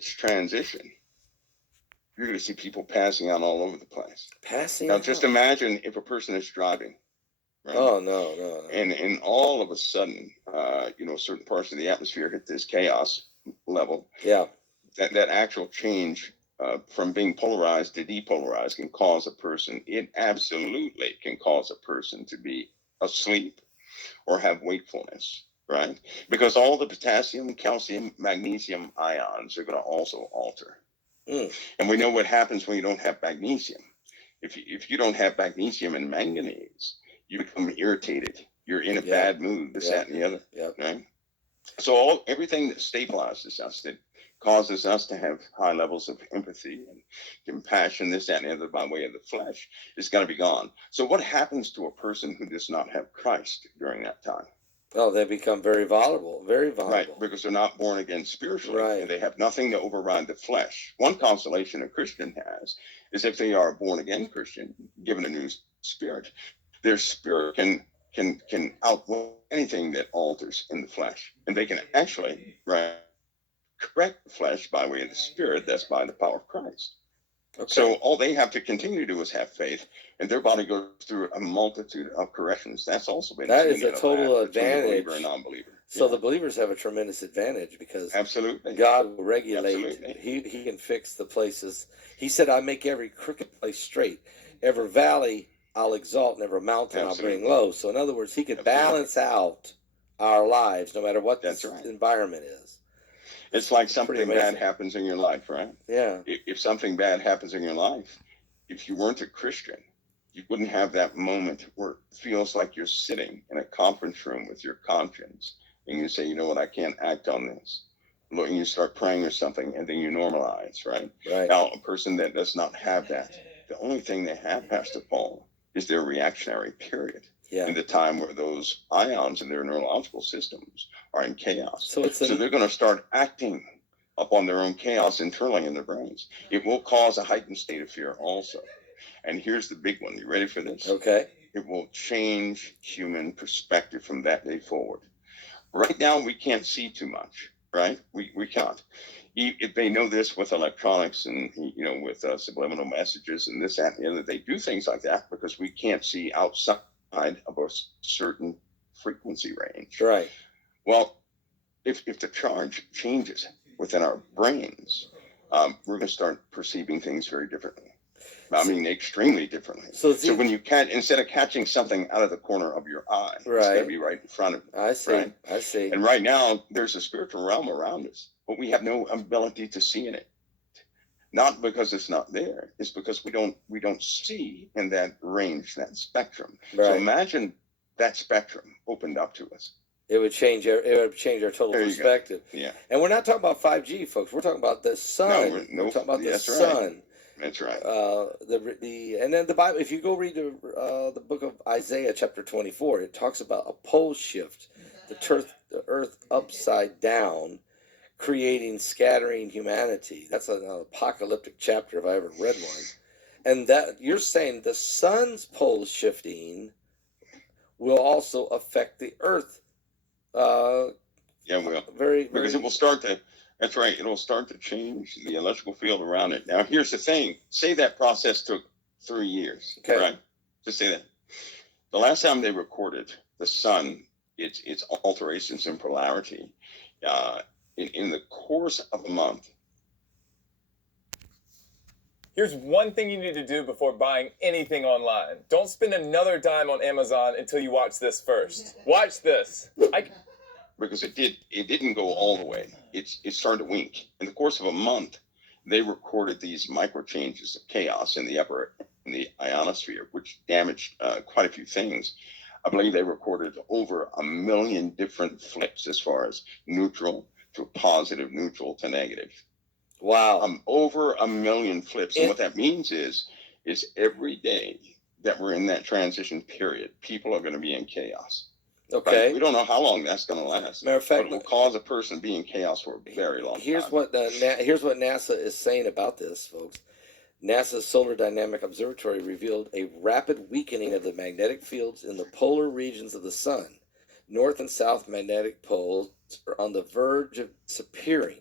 its transition, you're going to see people passing out all over the place. Passing Now, out. just imagine if a person is driving. Right? Oh, no. And all of a sudden, certain parts of the atmosphere hit this chaos level. Yeah. That actual change from being polarized to depolarized can cause a person, it absolutely can cause a person to be asleep or have wakefulness, right? Because all the potassium, calcium, magnesium ions are going to also alter. And we know what happens when you don't have magnesium. If you don't have magnesium and manganese, you become irritated. You're in a bad mood, this, that, and the other. Right? So everything that stabilizes us, that causes us to have high levels of empathy and compassion, this, that, and the other by way of the flesh, is going to be gone. So what happens to a person who does not have Christ during that time? Oh, they become very vulnerable, very vulnerable. Right, because they're not born again spiritually, right. And they have nothing to override the flesh. One consolation a Christian has is if they are a born again Christian, given a new spirit, their spirit can outweigh anything that alters in the flesh, and they can actually correct the flesh by way of the spirit. That's by the power of Christ. Okay. So all they have to continue to do is have faith, and their body goes through a multitude of corrections. That's also been that is a total advantage. Believer and non-believer. So the believers have a tremendous advantage because absolutely God will regulate. He can fix the places. He said, "I make every crooked place straight, every valley I'll exalt, and every mountain I'll bring low." So in other words, He could balance out our lives no matter what the environment is. It's like something bad happens in your life, right? Yeah. If something bad happens in your life, if you weren't a Christian, you wouldn't have that moment where it feels like you're sitting in a conference room with your conscience and you say, you know what, I can't act on this. And you start praying or something, and then you normalize, right? Now, a person that does not have that, the only thing they have, Pastor Paul, is their reactionary period. In the time where those ions in their neurological systems are in chaos. So they're going to start acting upon their own chaos internally in their brains. It will cause a heightened state of fear also. And here's the big one. You ready for this? Okay. It will change human perspective from that day forward. Right now, we can't see too much, right? We can't. If they know this with electronics and, with subliminal messages and this, that, and the other, they do things like that because we can't see outside of a certain frequency range. Right. Well, if the charge changes within our brains, we're going to start perceiving things very differently. I mean, extremely differently. So when you instead of catching something out of the corner of your eye, it's going to be right in front of you. I see. Right? I see. And right now, there's a spiritual realm around us, but we have no ability to see in it. Not because it's not there. It's because we don't see in that range, that spectrum. Right. So imagine that spectrum opened up to us. It would change our total perspective. Yeah. And we're not talking about 5G, folks. We're talking about the sun. We're talking about the sun. Right. That's right. And then the Bible. If you go read the book of Isaiah, chapter 24, it talks about a pole shift, the earth upside down, creating, scattering humanity. That's an apocalyptic chapter if I ever read one. And that you're saying the sun's pole shifting will also affect the earth. Yeah, it will. Because it will start to. That's right. It'll start to change the electrical field around it. Now, here's the thing. Say that process took 3 years. Okay. Right? Just say that. The last time they recorded the sun, its alterations in polarity, in the course of a month. Here's one thing you need to do before buying anything online. Don't spend another dime on Amazon until you watch this first. Watch this. Because it didn't go all the way. It started to wink. In the course of a month, they recorded these micro changes of chaos in the ionosphere, which damaged quite a few things. I believe they recorded over 1 million different flips as far as neutral to positive, neutral to negative. Wow. Over 1 million flips. And what that means is every day that we're in that transition period, people are going to be in chaos. Okay. Right? We don't know how long that's going to last. Matter of fact, but it will cause a person to be in chaos for a very long time. Here's what NASA is saying about this, folks. NASA's Solar Dynamic Observatory revealed a rapid weakening of the magnetic fields in the polar regions of the sun. North and south magnetic poles are on the verge of disappearing.